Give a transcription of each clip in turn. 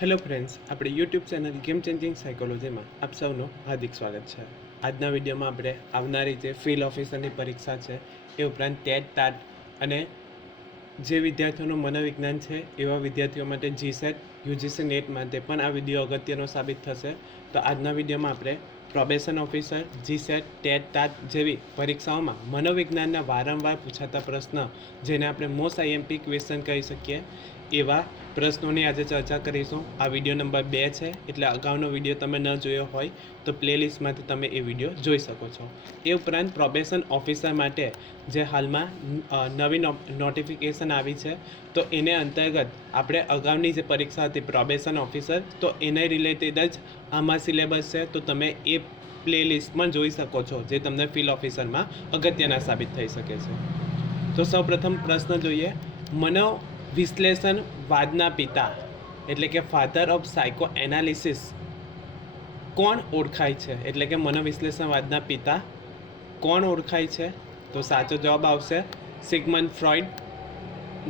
Hello friends, આપણે YouTube channel game changing સાયકોલોજીમાં આપ સૌનું હાર્દિક સ્વાગત છે. આજના વિડીયોમાં આપણે આવનારી જે ફિલ્ડ ઓફિસરની પરીક્ષા છે એ ઉપરાંત ટેટ ટાટ અને જે વિદ્યાર્થીઓનું મનોવિજ્ઞાન છે એવા વિદ્યાર્થીઓ માટે જીસેટ યુજીસી નેટ માટે પણ આ વિડીયો અગત્યનો સાબિત થશે. તો આજના વિડીયોમાં આપણે probation officer, GSET, TET TAT જેવી પરીક્ષાઓમાં મનોવિજ્ઞાનના વારંવાર પૂછાતા પ્રશ્ન, જેને આપણે મોસ્ટ આઈએમપી ક્વેશ્ચન કહી શકીએ, એવા પ્રશ્નોની આજે ચર્ચા કરીશું. આ વિડીયો નંબર 2 છે, એટલે અગાઉનો વિડીયો તમે ન જોયો હોય તો પ્લેલિસ્ટમાંથી તમે એ વિડીયો જોઈ શકો છો. એ ઉપરાંત પ્રોબેશન ઓફિસર માટે જે હાલમાં નવી નોટિફિકેશન આવી છે, તો એને અંતર્ગત આપણે અગાઉની જે પરીક્ષા હતી પ્રોબેશન ઓફિસર, તો એને રિલેટેડ જ આમાં સિલેબસ છે, તો તમે એ પ્લેલિસ્ટ પણ જોઈ શકો છો, જે તમને ફિલ્ડ ઓફિસરમાં અગત્યના સાબિત થઈ શકે છે. તો સૌપ્રથમ પ્રશ્ન જોઈએ. મનોવિશ્લેષણવાદના પિતા એટલે કે ફાધર ઓફ સાયકો એનાલિસિસ કોણ ઓળખાય છે? એટલે કે મનોવિશ્લેષણવાદના પિતા કોણ ઓળખાય છે? તો સાચો જવાબ આવશે સિગમન્ડ ફ્રોઈડ,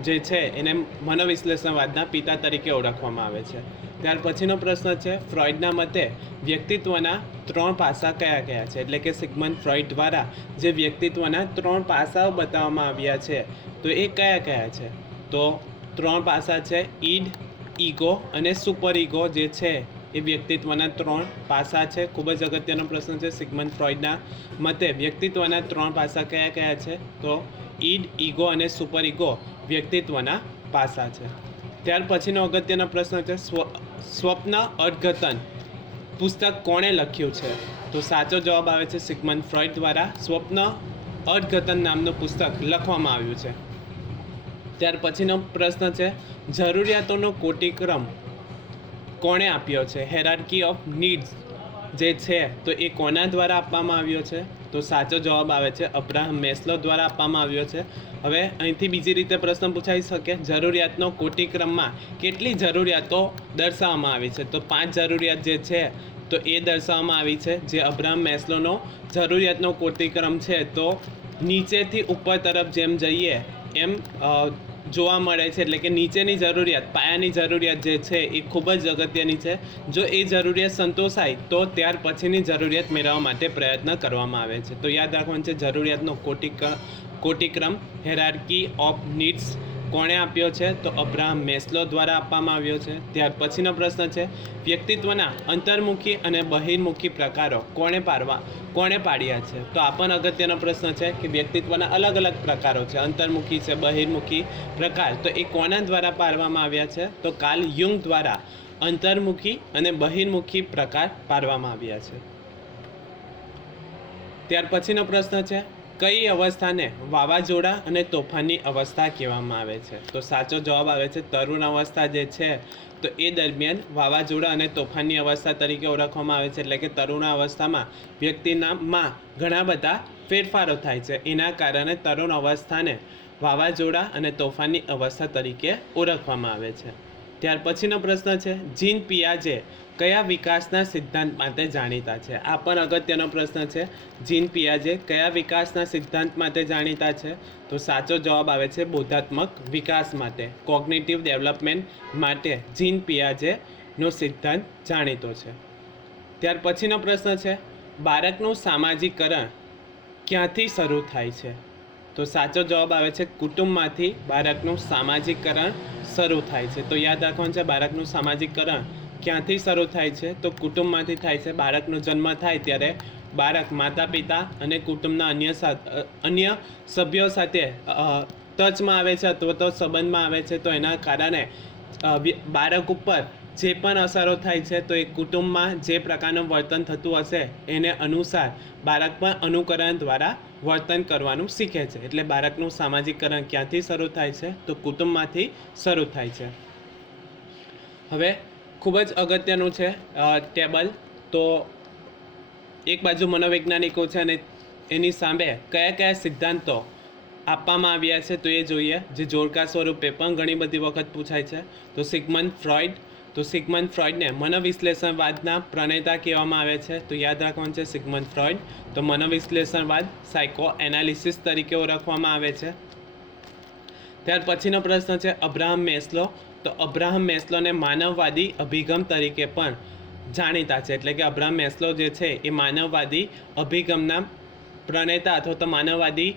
જે છે એને મનોવિશ્લેષણવાદના પિતા તરીકે ઓળખવામાં આવે છે. ત્યાર પછીનો પ્રશ્ન છે, ફ્રોઈડના મતે વ્યક્તિત્વના 3 પાસા કયા કયા છે? એટલે કે સિગમન્ડ ફ્રોઈડ દ્વારા જે વ્યક્તિત્વના 3 પાસાઓ બતાવવામાં આવ્યા છે, તો એ કયા કયા છે? તો 3 પાસા છે ઈડ, ઈગો અને સુપર ઈગો, જે છે એ વ્યક્તિત્વના 3 પાસા છે. ખૂબ જ અગત્યનો પ્રશ્ન છે. સિગમન્ડ ફ્રોઈડના મતે વ્યક્તિત્વના 3 પાસા કયા કયા છે? તો ઈડ, ઈગો અને સુપર ઈગો વ્યક્તિત્વના પાસા છે. ત્યાર પછીનો અગત્યનો પ્રશ્ન છે, સ્વપ્ન અર્થઘટન પુસ્તક કોણે લખ્યું છે? તો સાચો જવાબ આવે છે સિગમન્ડ ફ્રોઈડ દ્વારા સ્વપ્ન અર્થઘટન નામનું પુસ્તક લખવામાં આવ્યું છે. ત્યાર પછીનો પ્રશ્ન છે, જરૂરિયાતોનો કોટિક્રમ કોણે આપ્યો છે? હેરાર્કી ઓફ નીડ્સ જે છે, તો એ કોના દ્વારા આપવામાં આવ્યો છે? તો સાચો જવાબ આવે છે અબ્રાહમ મેસ્લો દ્વારા આપવામાં આવ્યો છે. હવે અહીંથી બીજી રીતે પ્રશ્ન પૂછાઈ શકે, જરૂરિયાતનો કોટિક્રમમાં કેટલી જરૂરિયાતો દર્શાવવામાં આવી છે? તો 5 જરૂરિયાત જે છે, તો એ દર્શાવવામાં આવી છે. જે અબ્રાહમ મેસ્લોનો જરૂરિયાતનો કોટિક્રમ છે, તો નીચેથી ઉપર તરફ જેમ જઈએ એમ જોવા મળે છે. એટલે કે નીચેની જરૂરિયાત, પાયાની જરૂરિયાત જે છે એ ખૂબ જ અગત્યની છે. જો એ જરૂરિયાત સંતોષાય તો ત્યાર પછીની જરૂરિયાત મેળવવા માટે પ્રયત્ન કરવામાં આવે છે. તો યાદ રાખવાનું છે, જરૂરિયાતનો કોટિક્રમ હેરાર્કી ઓફ નીડ્સ કોણે આપ્યો છે? તો અબ્રાહમ મેસ્લો દ્વારા આપવામાં આવ્યો છે. ત્યાર પછીનો પ્રશ્ન છે, વ્યક્તિત્વના અંતર્મુખી અને બહિર્મુખી પ્રકારો કોણે પાડ્યા છે? તો આ પણ અગત્યનો પ્રશ્ન છે કે વ્યક્તિત્વના અલગ અલગ પ્રકારો છે, અંતર્મુખી છે, બહિર્મુખી પ્રકાર, તો એ કોના દ્વારા પાડવામાં આવ્યા છે? તો કાર્લ યુંગ દ્વારા અંતર્મુખી અને બહિર્મુખી પ્રકાર પાડવામાં આવ્યા છે. ત્યાર પછીનો પ્રશ્ન છે, કઈ અવસ્થાને વાવાઝોડા અને તોફાનની અવસ્થા કહેવામાં આવે છે? તો સાચો જવાબ આવે છે તરુણ અવસ્થા જે છે, તો એ દરમિયાન વાવાઝોડા અને તોફાનની અવસ્થા તરીકે ઓળખવામાં આવે છે. એટલે કે તરુણ અવસ્થામાં વ્યક્તિનામાં ઘણા બધા ફેરફારો થાય છે, એના કારણે તરુણ અવસ્થાને વાવાઝોડા અને તોફાનની અવસ્થા તરીકે ઓળખવામાં આવે છે. ત્યાર પછીનો પ્રશ્ન છે, જીન પિયાજે કયા વિકાસના સિદ્ધાંત માટે જાણીતા છે? આ પણ અગત્યનો પ્રશ્ન છે. જીન પિયાજે કયા વિકાસના સિદ્ધાંત માટે જાણીતા છે? તો સાચો જવાબ આવે છે બોધાત્મક વિકાસ માટે, કોગ્નિટિવ ડેવલપમેન્ટ માટે જીન પિયાજેનો સિદ્ધાંત જાણીતો છે. ત્યાર પછીનો પ્રશ્ન છે, બાળકનું સામાજિકરણ ક્યાંથી શરૂ થાય છે? તો સાચો જવાબ આવે છે કુટુંબમાંથી બાળકનું સામાજિકરણ શરૂ થાય છે. તો યાદ રાખવાનું છે, બાળકનું સામાજિકરણ ક્યાંથી શરૂ થાય છે? તો કુટુંબમાંથી થાય છે. બાળકનો જન્મ થાય ત્યારે બાળક માતા પિતા અને કુટુંબના અન્ય સભ્યો સાથે ટચમાં આવે છે અથવા તો સંબંધમાં આવે છે. તો એના કારણે બાળક ઉપર જે પણ અસરો થાય છે, તો એ કુટુંબમાં જે પ્રકારનું વર્તન થતું હશે એને અનુસાર બાળક પણ અનુકરણ દ્વારા વર્તન કરવાનું શીખે છે. એટલે બાળકનું સામાજિકરણ ક્યાંથી શરૂ થાય છે? તો કુટુંબમાંથી શરૂ થાય છે. હવે ખૂબ જ અગત્યનું છે ટેબલ. તો એક બાજુ મનોવૈજ્ઞાનિકો છે અને એની સામે કયા કયા સિદ્ધાંતો આપવામાં આવ્યા છે, તો એ જોઈએ. જે જોડકા સ્વરૂપે પણ ઘણી બધી વખત પૂછાય છે. તો સિગમન્ડ ફ્રોઈડને મનોવિશ્લેષણવાદના પ્રણેતા કહેવામાં આવે છે. તો યાદ રાખવાનું છે સિગમન્ડ ફ્રોઈડ. તો મનોવિશ્લેષણવાદ સાયકો એનાલિસિસ તરીકે ઓળખવામાં આવે છે. ત્યાર પછીનો પ્રશ્ન છે, અબ્રાહમ મેસ્લો તો અબ્રાહમ મેસ્લોને માનવવાદી અભિગમ તરીકે પણ જાણીતા છે. એટલે કે અબ્રાહમ મેસ્લો જે છે એ માનવવાદી અભિગમના પ્રણેતા અથવા તો માનવવાદી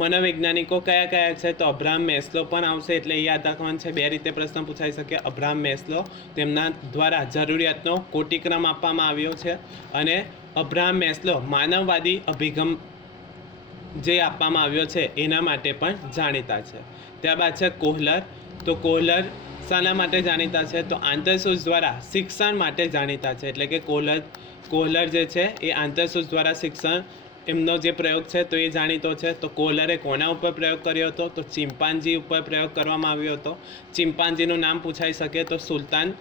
મનોવૈજ્ઞાનિકો કયા કયા છે? તો અબ્રાહમ મેસ્લો પણ આવશે. એટલે એ યાદ રાખવાનું છે. બે રીતે પ્રશ્ન પૂછાઈ શકે. અબ્રાહમ મેસ્લો, તેમના દ્વારા જરૂરિયાતનો કોટિક્રમ આપવામાં આવ્યો છે. અને અબ્રાહમ મેસ્લો માનવવાદી અભિગમ જે આપવામાં આવ્યો છે એના માટે પણ જાણીતા છે. ત્યારબાદ છે કોહલર. તો કોહલર શાના માટે જાણીતા છે? તો આંતરસૂઝ દ્વારા શિક્ષણ માટે જાણીતા છે. એટલે કે કોહલર જે છે એ આંતરસૂઝ દ્વારા શિક્ષણ એમનો જે પ્રયોગ છે તો એ જાણીતો છે. તો કોહલરે કોના ઉપર પ્રયોગ કર્યો હતો? તો ચિમ્પાન્જી ઉપર પ્રયોગ કરવામાં આવ્યો હતો. ચિમ્પાન્જીનું નામ પૂછાઈ શકે તો સુલતાન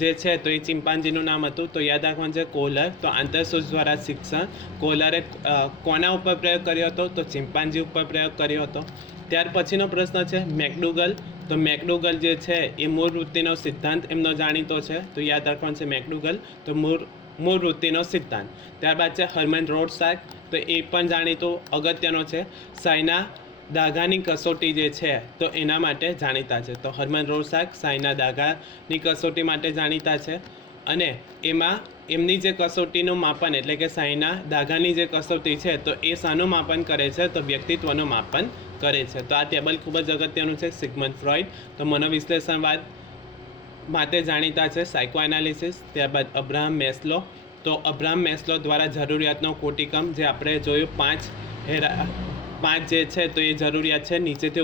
જે છે તો એ ચિમ્પાન્જીનું નામ હતું. તો યાદ રાખવાનું છે કોહલર. તો આંતરસૂઝ દ્વારા શિક્ષણ કોહલરે કોના ઉપર પ્રયોગ કર્યો હતો? તો ચિમ્પાન્જી ઉપર પ્રયોગ કર્યો હતો. ત્યાર પછીનો પ્રશ્ન છે મેકડુગલ. તો મેકડુગલ જે છે એ મૂળ વૃત્તિનો સિદ્ધાંત એમનો જાણીતો છે. તો યાદ રાખવાનું છે મેકડુગલ. તો મૂળ વૃત્તિનો સિદ્ધાંત. ત્યારબાદ છે હર્મન રોડસાક. તો એ પણ જાણીતો અગત્યનો છે. સાયના દાગાની કસોટી જે છે તો એના માટે જાણીતા છે. તો હર્મન રોડસાક સાયના દાગાની કસોટી માટે જાણીતા છે. અને એમાં એમની જે કસોટીનું માપન એટલે કે સાયના દાગાની જે કસોટી છે તો એ શાનું માપન કરે છે? તો વ્યક્તિત્વનું માપન કરે છે. તો આ ટેબલ ખૂબ જ અગત્યનું છે. સિગમન્ડ ફ્રોઇડ તો મનોવિશ્લેષણવાદ માટે જાણીતા છે. Psycho analysis. ત્યારબાદ અબ્રાહમ મેસ્લો. તો અબ્રાહમ મેસ્લો દ્વારા જરૂરિયાતનો કોટિક્રમ જે આપણે જોયું પાંચ જે છે તો એ જરૂરિયાત છે નીચેથી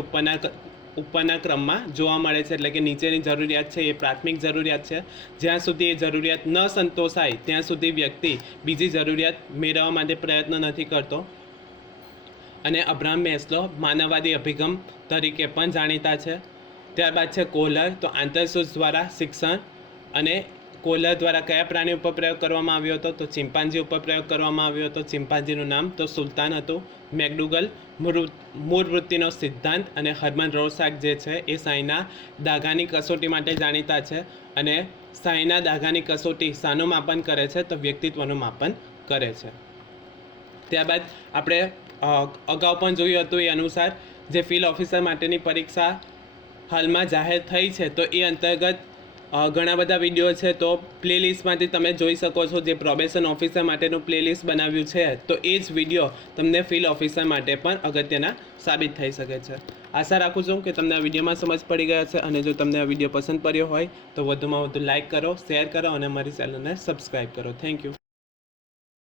ઉપરના ક્રમમાં જોવા મળે છે. એટલે કે નીચેની જરૂરિયાત છે એ પ્રાથમિક જરૂરિયાત છે. જ્યાં સુધી એ જરૂરિયાત ન સંતોષાય ત્યાં સુધી વ્યક્તિ બીજી જરૂરિયાત મેળવવા માટે પ્રયત્ન નથી કરતો. અને અબ્રાહમ મેસ્લો માનવવાદી અભિગમ તરીકે પણ જાણીતા છે. ત્યારબાદ છે કોહલર. તો આંતરસૂઝ દ્વારા શિક્ષણ. અને કોહલર દ્વારા કયા પ્રાણી ઉપર પ્રયોગ કરવામાં આવ્યો હતો? તો ચિમ્પાન્જી ઉપર પ્રયોગ કરવામાં આવ્યો હતો. ચિમ્પાન્જીનું નામ તો સુલતાન હતું. મેકડુગલ મૂળ વૃત્તિનો સિદ્ધાંત. અને હર્મન રોડસાક જે છે એ સાયના દાગાની કસોટી માટે જાણીતા છે. અને સાયના દાગાની કસોટી શાનું માપન કરે છે? તો વ્યક્તિત્વનું માપન કરે છે. ત્યારબાદ આપણે અગાઉ પણ જોયું હતું એ અનુસાર જે ફિલ્ડ ઓફિસર માટેની પરીક્ષા હાલમાં જાહેર થઈ છે તો એ અંતર્ગત ઘણા બધા વિડીયો છે. તો પ્લેલિસ્ટમાંથી તમે જોઈ શકો છો જે પ્રોબેશન ઓફિસર માટેનું પ્લેલિસ્ટ બનાવ્યું છે તો એ જ વિડીયો તમને ફિલ્ડ ઓફિસર માટે પણ અગત્યના સાબિત થઈ શકે છે. આશા રાખું છું કે તમને આ વિડીયોમાં સમજ પડી ગયા છે. અને જો તમને આ વિડીયો પસંદ પડ્યો હોય તો વધુમાં વધુ લાઇક કરો, શેર કરો અને મારી ચેનલને સબસ્ક્રાઈબ કરો. Thank you.